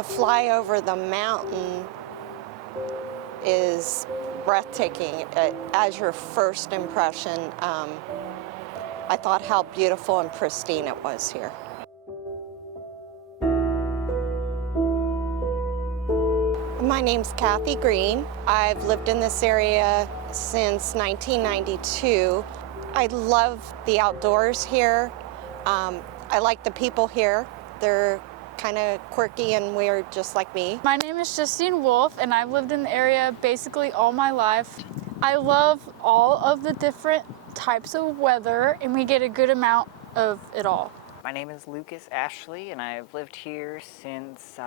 To fly over the mountain is breathtaking. As your first impression, I thought how beautiful and pristine it was here. My name's Kathy Green. I've lived in this area since 1992. I love the outdoors here. I like the people here. They're kind of quirky and weird, just like me. My name is Justine Wolf, and I've lived in the area basically all my life. I love all of the different types of weather, and we get a good amount of it all. My name is Lucas Ashley, and I've lived here since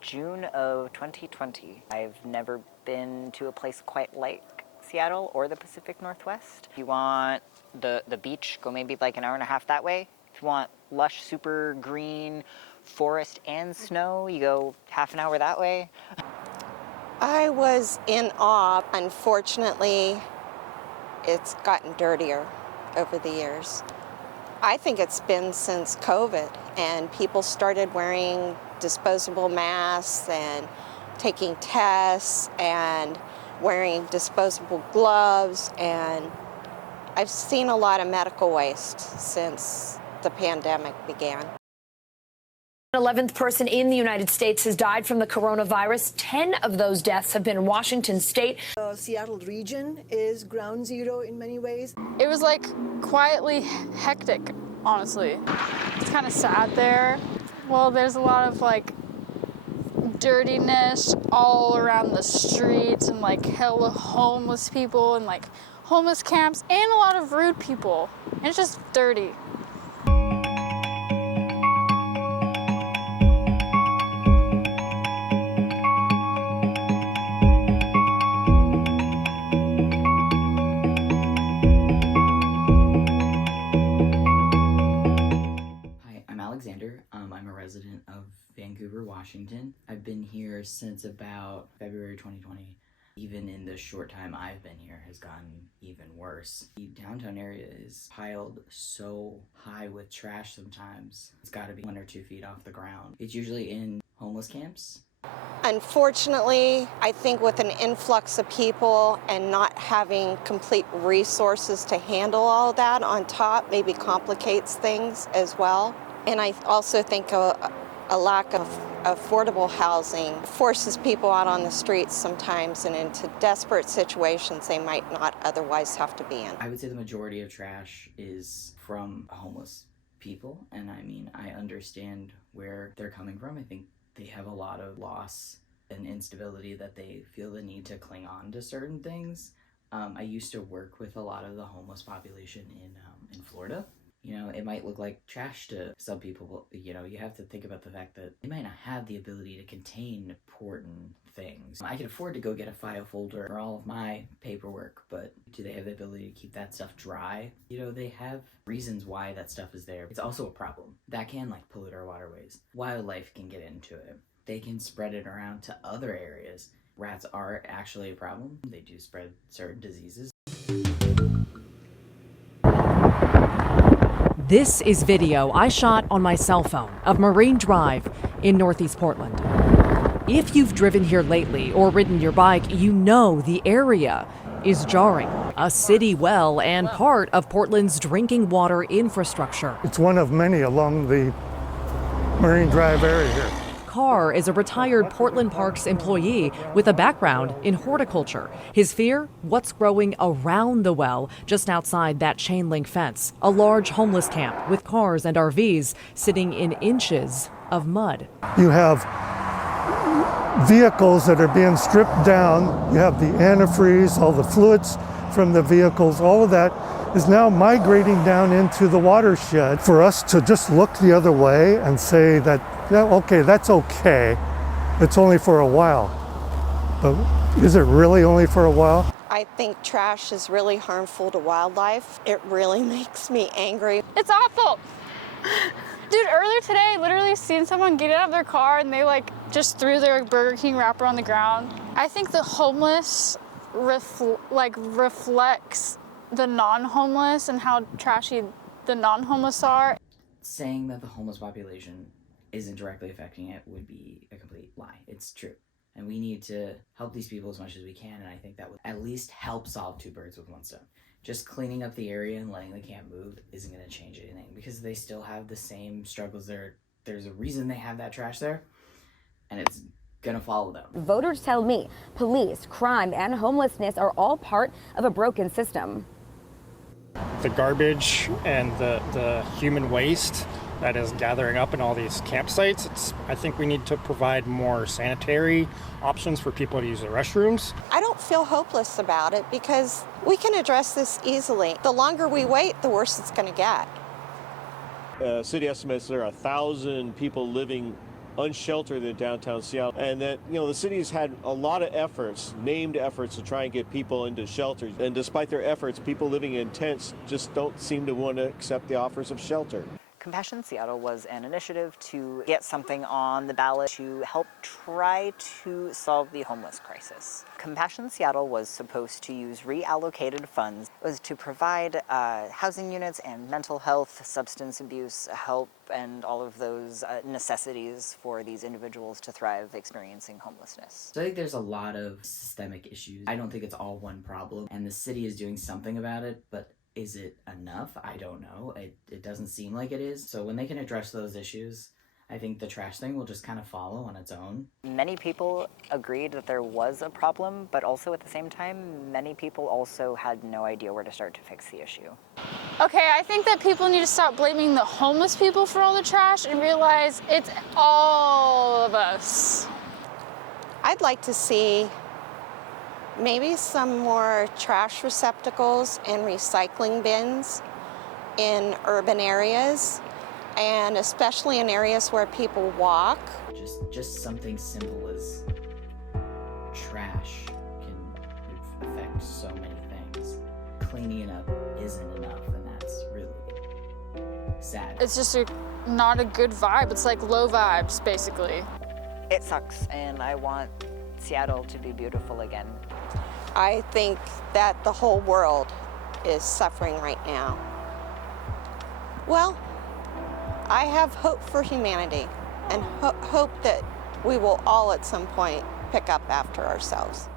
June of 2020. I've never been to a place quite like Seattle or the Pacific Northwest. If you want the beach, go maybe like an hour and a half that way. If you want lush, super green forest and snow, you go half an hour that way. I was in awe. Unfortunately, it's gotten dirtier over the years. I think it's been since COVID, and people started wearing disposable masks and taking tests and wearing disposable gloves, and I've seen a lot of medical waste since the pandemic began. 11th person in the United States has died from the coronavirus. 10 of those deaths have been in Washington state. The Seattle region is ground zero in many ways. It was like quietly hectic, honestly. It's kind of sad there. Well, there's a lot of like dirtiness all around the streets, and like hella homeless people, and like homeless camps, and a lot of rude people. And it's just dirty. I'm a resident of Vancouver, Washington. I've been here since about February 2020. Even in the short time I've been here has gotten even worse. The downtown area is piled so high with trash sometimes. It's gotta be 1 or 2 feet off the ground. It's usually in homeless camps. Unfortunately, I think with an influx of people and not having complete resources to handle all that on top maybe complicates things as well. And I also think a lack of affordable housing forces people out on the streets sometimes and into desperate situations they might not otherwise have to be in. I would say the majority of trash is from homeless people, and I mean, I understand where they're coming from. I think they have a lot of loss and instability that they feel the need to cling on to certain things. I used to work with a lot of the homeless population in Florida. You know, it might look like trash to some people, but, you know, you have to think about the fact that they might not have the ability to contain important things. I can afford to go get a file folder for all of my paperwork, but do they have the ability to keep that stuff dry? You know, they have reasons why that stuff is there. It's also a problem. That can, like, pollute our waterways. Wildlife can get into it. They can spread it around to other areas. Rats are actually a problem. They do spread certain diseases. This is video I shot on my cell phone of Marine Drive in Northeast Portland. If you've driven here lately or ridden your bike, you know the area is jarring. A city well and part of Portland's drinking water infrastructure. It's one of many along the Marine Drive area here. Carr is a retired Portland Parks employee with a background in horticulture. His fear? What's growing around the well just outside that chain link fence. A large homeless camp with cars and RVs sitting in inches of mud. You have vehicles that are being stripped down. You have the antifreeze, all the fluids from the vehicles, all of that is now migrating down into the watershed. For us to just look the other way and say that, yeah, okay, that's okay, it's only for a while. But is it really only for a while? I think trash is really harmful to wildlife. It really makes me angry. It's awful. Dude, earlier today, I literally seen someone get out of their car and they like just threw their Burger King wrapper on the ground. I think the homeless reflects the non-homeless and how trashy the non-homeless are. Saying that the homeless population isn't directly affecting it would be a complete lie. It's true. And we need to help these people as much as we can, and I think that would at least help solve two birds with one stone. Just cleaning up the area and letting the camp move isn't going to change anything, because they still have the same struggles there. There's a reason they have that trash there, and it's going to follow them. Voters tell me police, crime, and homelessness are all part of a broken system. The garbage and the human waste that is gathering up in all these campsites, I think we need to provide more sanitary options for people to use the restrooms. I don't feel hopeless about it because we can address this easily. The longer we wait, the worse it's going to get. City estimates there are 1,000 people living unsheltered in downtown Seattle, and that the city's had a lot of efforts, named efforts, to try and get people into shelters, and despite their efforts, people living in tents just don't seem to want to accept the offers of shelter. Compassion Seattle was an initiative to get something on the ballot to help try to solve the homeless crisis. Compassion Seattle was supposed to use reallocated funds was to provide housing units and mental health, substance abuse help, and all of those necessities for these individuals to thrive experiencing homelessness. So I think there's a lot of systemic issues. I don't think it's all one problem, and the city is doing something about it, but is it enough? I don't know. It doesn't seem like it is. So when they can address those issues, I think the trash thing will just kind of follow on its own. Many people agreed that there was a problem, but also at the same time, many people also had no idea where to start to fix the issue. Okay, I think that people need to stop blaming the homeless people for all the trash and realize it's all of us. I'd like to see maybe some more trash receptacles and recycling bins in urban areas, and especially in areas where people walk. Just something simple as trash can affect so many things. Cleaning it up isn't enough, and that's really sad. It's just not a good vibe. It's like low vibes, basically. It sucks, and I want Seattle to be beautiful again. I think that the whole world is suffering right now. Well, I have hope for humanity and hope that we will all at some point pick up after ourselves.